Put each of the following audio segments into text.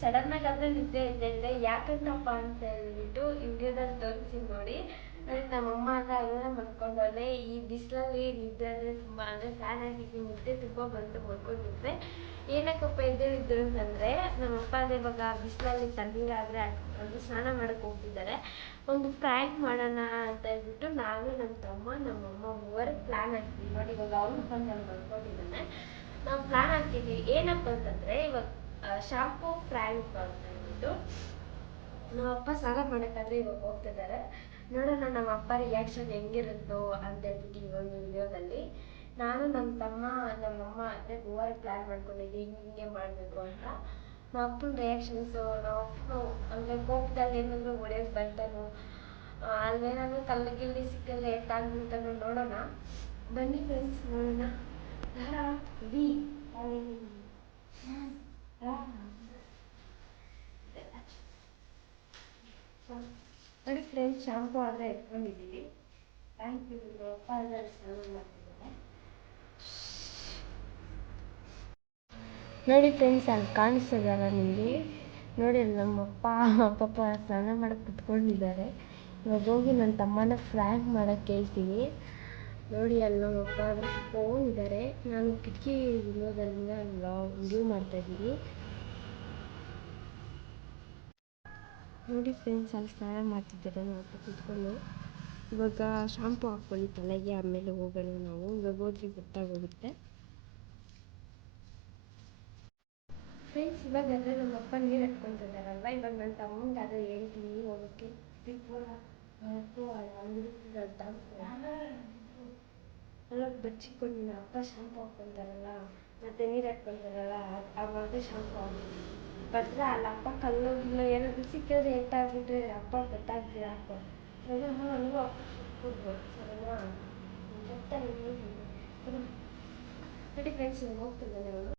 ಸಡನ್ನಾಗಿ ಆದರೆ ನಿದ್ದೆ ಎದ್ದೇಳಿದೆ. ಯಾಕಂತಪ್ಪ ಅಂತ ಹೇಳ್ಬಿಟ್ಟು ವಿಡಿಯೋದಲ್ಲಿ ತೋರಿಸಿ ನೋಡಿ. ನಮ್ಮಮ್ಮ ಅಂದರೆ ಅಲ್ಲೇ ಮಲ್ಕೊಂಡವ್ರೆ. ಈ ಬಿಸಿಲಲ್ಲಿ ನಿದ್ದೆ ಅಂದರೆ ತುಂಬ ಅಂದರೆ ಫ್ಯಾನ್ ಹಾಕಿದ್ದು ನಿದ್ದೆ ತುಂಬ ಬಂದು ಮಲ್ಕೊಂಡಿದ್ದೆ. ಏನಕ್ಕಪ್ಪ ಎದ್ದೇಳಿದ್ರು ಅಂತಂದರೆ ನಮ್ಮಪ್ಪ ಅದೇ ಇವಾಗ ಬಿಸಿಲಲ್ಲಿ ತಣ್ಣಗಾದರೆ ಅದು ಸ್ನಾನ ಮಾಡೋಕ್ಕೆ ಹೋಗ್ತಿದ್ದಾರೆ. ಒಂದು ಫ್ರೈ ಮಾಡೋಣ ಅಂತ ಹೇಳ್ಬಿಟ್ಟು ನಾನು ನನ್ನ ತಮ್ಮ ನಮ್ಮಮ್ಮ ಮೂವರು ಪ್ಲ್ಯಾನ್ ಹಾಕ್ತೀವಿ ನೋಡಿ. ಇವಾಗ ಅವನು ಬಂದು ಅಲ್ಲಿ ಮಲ್ಕೊಂಡಿದ್ದಾನೆ. ನಾವು ಪ್ಲ್ಯಾನ್ ಹಾಕ್ತಿದ್ವಿ ಏನಪ್ಪ ಅಂತಂದರೆ ಇವಾಗ ಶಾಂಪೂ ಫ್ರ್ಯಾಂಕ್ ಅಂತ ಹೇಳ್ಬಿಟ್ಟು ನಮ್ಮಪ್ಪ ಸ್ನಾನ ಮಾಡೋಕ್ಕಾದ್ರೆ ಇವಾಗ ಹೋಗ್ತಿದ್ದಾರೆ. ನೋಡೋಣ ನಮ್ಮ ಅಪ್ಪ ರಿಯಾಕ್ಷನ್ ಹೆಂಗಿರುತ್ತೋ ಅಂತ ಹೇಳ್ಬಿಟ್ಟು ಇವಾಗ ವಿಡಿಯೋದಲ್ಲಿ ನಾನು ನಮ್ಮ ತಮ್ಮ ನಮ್ಮಮ್ಮ ಅಂದರೆ ಮೂವರು ಪ್ಲ್ಯಾನ್ ಮಾಡ್ಕೊಂಡಿದ್ವಿ ಹಿಂಗೆ ಮಾಡಬೇಕು ಅಂತ. ನಮ್ಮ ಅಪ್ಪನ ರಿಯಾಕ್ಷನ್ಸು ನಮ್ಮ ಅಪ್ಪನು ಅಂದರೆ ಕೋಪದಲ್ಲಿ ಏನಾದರೂ ಹೊಡೆಯೋಕ್ಕೆ ಬರ್ತಾನೋ ಅಲ್ಲೇನಾದರೂ ಕಲ್ಲಿಗಿಲ್ಲಿ ಸಿಕ್ಕಿದ್ರೆ ಎತ್ತಾಗ್ಬಿಡ್ತಾನೋ ನೋಡೋಣ. ಬನ್ನಿ ಫ್ರೆಂಡ್ಸ್ ನೋಡೋಣ. ವಿ ನೋಡಿ ಫ್ರೆಂಡ್ಸ್ ಶಾಂಪು ಆದರೆ ಎತ್ಕೊಂಡಿದ್ದೀವಿ. ಥ್ಯಾಂಕ್ ಯು ಅಪ್ಪ ಎಲ್ಲ ಸ್ನಾನ ಮಾಡ್ತಿದ್ದಾರೆ ನೋಡಿ ಫ್ರೆಂಡ್ಸ್. ಅಲ್ಲಿ ಕಾಣಿಸ್ತದಲ್ಲ ನಿಮಗೆ ನೋಡಿ. ಅಲ್ಲಿ ನಮ್ಮಪ್ಪ ಪಾಪ ಸ್ನಾನ ಮಾಡೋಕ್ಕೆ ಕುತ್ಕೊಂಡಿದ್ದಾರೆ. ಇವಾಗ ಹೋಗಿ ನನ್ನ ತಮ್ಮನ ಫ್ರ್ಯಾಂಕ್ ಮಾಡೋಕ್ಕೆ ಹೇಳ್ತೀನಿ ನೋಡಿ. ಅಲ್ಲಿ ನಮ್ಮಪ್ಪ ಕುತ್ಕೊಂಡಿದ್ದಾರೆ. ನಾನು ಕಿಟಕಿ ವಿಡಿಯೋದಲ್ಲಿಂದ ವಿಡಿಯೋ ಮಾಡ್ತಾಯಿದ್ದೀನಿ ನೋಡಿ ಫ್ರೆಂಡ್ಸ್. ಅಲ್ಲಿ ಸ್ನಾನ ಮಾಡ್ತಿದ್ದಾರೆ ನಮ್ಮಪ್ಪ ಕುತ್ಕೊಂಡು. ಇವಾಗ ಶಾಂಪು ಹಾಕ್ಕೊಳ್ಳಿ ತಲೆಗೆ, ಆಮೇಲೆ ಹೋಗೋಣ ನಾವು. ಇವಾಗ ಹೋದ್ರೆ ಗೊತ್ತಾಗೋಗುತ್ತೆ ಫ್ರೆಂಡ್ಸ್. ಇವಾಗಾದರೆ ನಮ್ಮಪ್ಪ ನೀರು ಹಟ್ಕೊತಿದ್ದಾರಲ್ವ, ಇವಾಗ ನನ್ನ ತಮ್ಮಂಗೆ ಅದೇ ಹೇಳ್ತೀನಿ ಹೋಗೋಕ್ಕೆ. ಎಲ್ಲ ಬಚ್ಚಿಕೊಂಡು ಅಪ್ಪ ಶಾಂಪು ಹಾಕ್ಕೊತಾರಲ್ಲ ಮತ್ತು ನೀರು ಹಟ್ಕೊತಾರಲ್ಲ ಆವಾಗ ಶಾಂಪು ಹಾಕ್ತೀನಿ. ಬರ್ತಾರೆ ಅಲ್ಲಿ ಅಪ್ಪ ಕಲ್ಲೋಗಿಲ್ಲ ಏನಾದರೂ ಸಿಕ್ಕಿದ್ರೆ ಎಟ್ಟಾಗ್ಬಿಟ್ರೆ ಅಪ್ಪ ಗೊತ್ತಾಗ್ತೀರ ಅಪ್ಪ ನನಗೂ ಅಪ್ಪ ಕೊಡ್ಬೋದು ಸರಿನಾ. ನೋಡಿ ಫ್ರೆಂಡ್ಸ್ ಹೋಗ್ತಿದ್ದಾನೆ ಅವನು.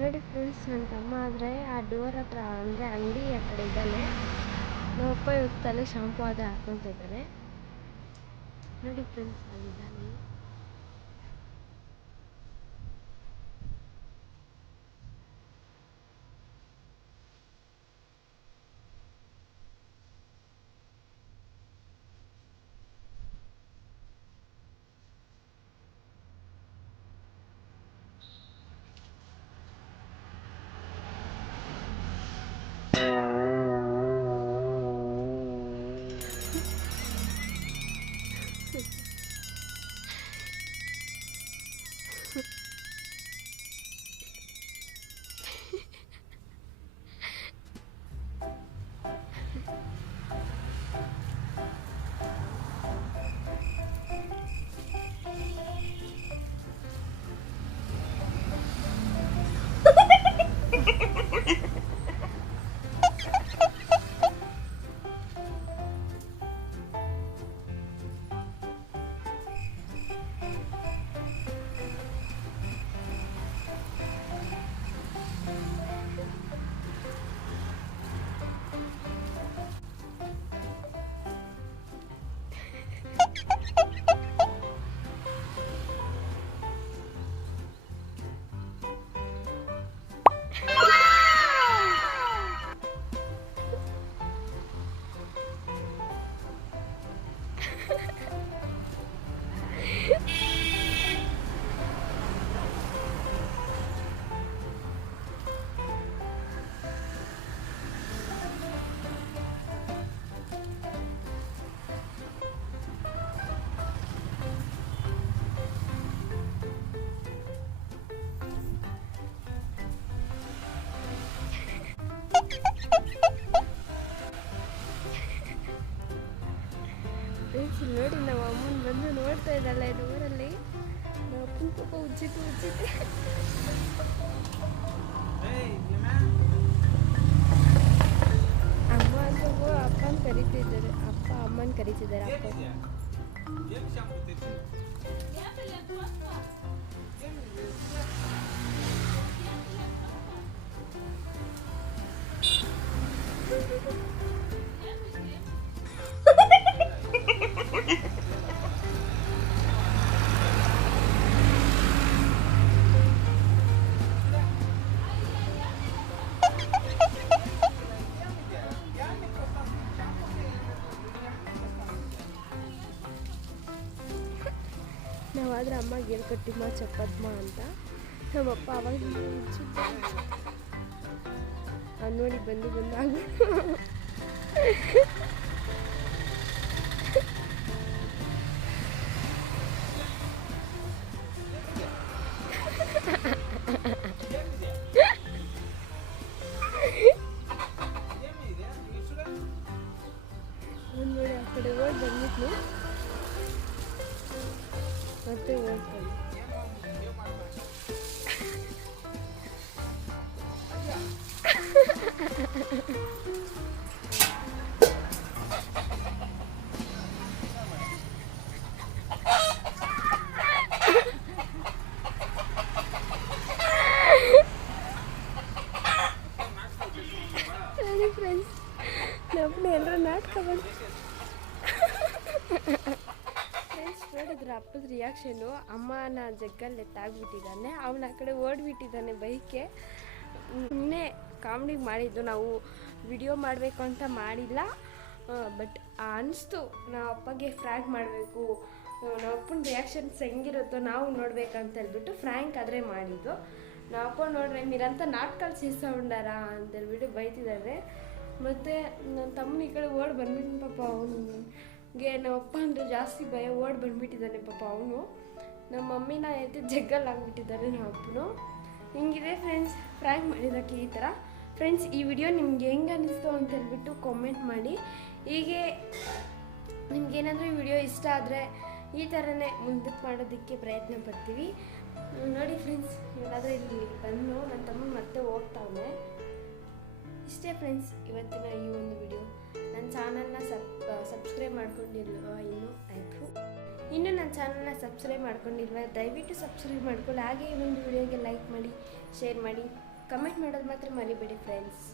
ನೋಡಿ ಫ್ರೆಂಡ್ಸ್ ನನ್ನ ತಮ್ಮ ಆದರೆ ಆ ಡೋರ್ ಹತ್ರ ಅಂದರೆ ಅಂಗಡಿ ಆ ಕಡೆ ಇದ್ದಾನೆ. ನಮ್ಮಪ್ಪ ಇವಾಗ ತಲೆ ಶಾಂಪು ಆದರೆ ಹಾಕ್ಕೊತಿದ್ದಾನೆ ನೋಡಿ ಫ್ರೆಂಡ್ಸ್. ಅಲ್ಲಿದ್ದಾನೆ. ನೋಡಿ ನಮ್ಮ ಅಮ್ಮನ ಬಂದು ನೋಡ್ತಾ ಇದ್ದಲ್ಲ ಇದು ಊರಲ್ಲಿ. ನಮ್ಮ ಅಪ್ಪನ ಪಾಪ ಉಜ್ಜಿತು ಅಮ್ಮ ಅಂತ ಅಪ್ಪನ ಕರಿತಿದ್ದಾರೆ. ಅಪ್ಪ ಅಮ್ಮನ ಕರಿತಿದ್ದಾರೆ. ಅಪ್ಪ ಅಮ್ಮಗೆ ಹೇಳ್ಕೊಟ್ಟಿಮ್ಮ ಚಪ್ಪದ್ಮ ಅಂತ. ನಮ್ಮಪ್ಪ ಅವಾಗ ನೋಡಿ ಬಂದಾಗ ನೋಡಿ ಆ ಕಡೆ ಓಡಿ ಬಂದಿದ್ನು ಮತ್ತೆ ಓಡ್ಕೊಂಡು ಫ್ರೆಂಡ್ಸ್ ನಮ್ಮನ್ನ ಎಲ್ಲರೂ ನಾಟಕ ಮಾಡಿ ಫ್ರೆಂಡ್ಸ್ ನೋಡಿದ್ರೆ ಅಪ್ಪದ ರಿಯಾಕ್ಷನು. ಅಮ್ಮನ ಜಗ್ಗಲ್ಲಿ ಎತ್ತಾಗ್ಬಿಟ್ಟಿದ್ದಾನೆ, ಅವನ ಆ ಕಡೆ ಓಡಿಬಿಟ್ಟಿದ್ದಾನೆ ಬೈಕೆ. ಸುಮ್ಮನೆ ಕಾಮಿಡಿ ಮಾಡಿದ್ದು, ನಾವು ವಿಡಿಯೋ ಮಾಡಬೇಕು ಅಂತ ಮಾಡಿಲ್ಲ. ಬಟ್ ಅನಿಸ್ತು ನಾವು ಅಪ್ಪಗೆ ಫ್ರ್ಯಾಂಕ್ ಮಾಡಬೇಕು, ನಾವು ಅಪ್ಪನ ರಿಯಾಕ್ಷನ್ಸ್ ಹೆಂಗಿರುತ್ತೋ ನಾವು ನೋಡ್ಬೇಕಂತ ಹೇಳ್ಬಿಟ್ಟು ಫ್ರ್ಯಾಂಕ್ ಆದರೆ ಮಾಡಿದ್ದು. ನಾವು ಅಪ್ಪ ನೋಡ್ರೆ ನೀರಂತ ನಾಟಕ ಸೇರಿಸ್ಕೊಂಡಾರ ಅಂತೇಳ್ಬಿಟ್ಟು ಬೈತಿದ್ದಾರೆ. ಮತ್ತು ನನ್ನ ತಮ್ಮನ ಈ ಕಡೆ ಓಡಿ ಬಂದ್ಬಿಟ್ಟು ಪಾಪ ಅವನಿಗೆ ನಮ್ಮ ಅಪ್ಪ ಅಂದರೆ ಜಾಸ್ತಿ ಭಯ, ಓಡಿ ಬಂದುಬಿಟ್ಟಿದ್ದಾನೆ ಪಾಪ ಅವನು. ನಮ್ಮ ಮಮ್ಮಿನ ಎದ್ದು ಜಗ್ಗಲ್ಲಿ ಆಗಿಬಿಟ್ಟಿದ್ದಾರೆ ನಮ್ಮ ಅಪ್ಪನು. ಹಿಂಗಿದೆ ಫ್ರೆಂಡ್ಸ್ ಫ್ರ್ಯಾಂಕ್ ಮಾಡಿದ್ದಕ್ಕೆ ಈ ಥರ. ಫ್ರೆಂಡ್ಸ್ ಈ ವಿಡಿಯೋ ನಿಮ್ಗೆ ಹೆಂಗೆ ಅನ್ನಿಸ್ತು ಅಂತ ಹೇಳ್ಬಿಟ್ಟು ಕಾಮೆಂಟ್ ಮಾಡಿ. ಹೀಗೆ ನಿಮ್ಗೇನಾದರೂ ಈ ವಿಡಿಯೋ ಇಷ್ಟ ಆದರೆ ಈ ಥರನೇ ಮುಂದಕ್ಕೆ ಮಾಡೋದಕ್ಕೆ ಪ್ರಯತ್ನ ಪಡ್ತೀವಿ. ನೋಡಿ ಫ್ರೆಂಡ್ಸ್, ಏನಾದರೂ ಇಲ್ಲಿ ಬಂದು ನನ್ನ ತಮ್ಮನ ಮತ್ತೆ ಹೋಗ್ತಾವೆ. ಇಷ್ಟೇ ಫ್ರೆಂಡ್ಸ್ ಇವತ್ತಿನ ಈ ಒಂದು ವಿಡಿಯೋ. ನನ್ನ ಚಾನಲ್ನ ಸಬ್ಸ್ಕ್ರೈಬ್ ಮಾಡ್ಕೊಂಡಿಲ್ವ ಇನ್ನೂ ನನ್ನ ಚಾನಲ್ನ ಸಬ್ಸ್ಕ್ರೈಬ್ ಮಾಡ್ಕೊಂಡಿಲ್ವ ದಯವಿಟ್ಟು ಸಬ್ಸ್ಕ್ರೈಬ್ ಮಾಡ್ಕೊಳ್ಳಿ. ಹಾಗೆ ಈ ಒಂದು ವಿಡಿಯೋಗೆ ಲೈಕ್ ಮಾಡಿ, ಶೇರ್ ಮಾಡಿ, ಕಮೆಂಟ್ ಮಾಡೋದು ಮಾತ್ರ ಮರಿಬೇಡಿ ಫ್ರೆಂಡ್ಸ್.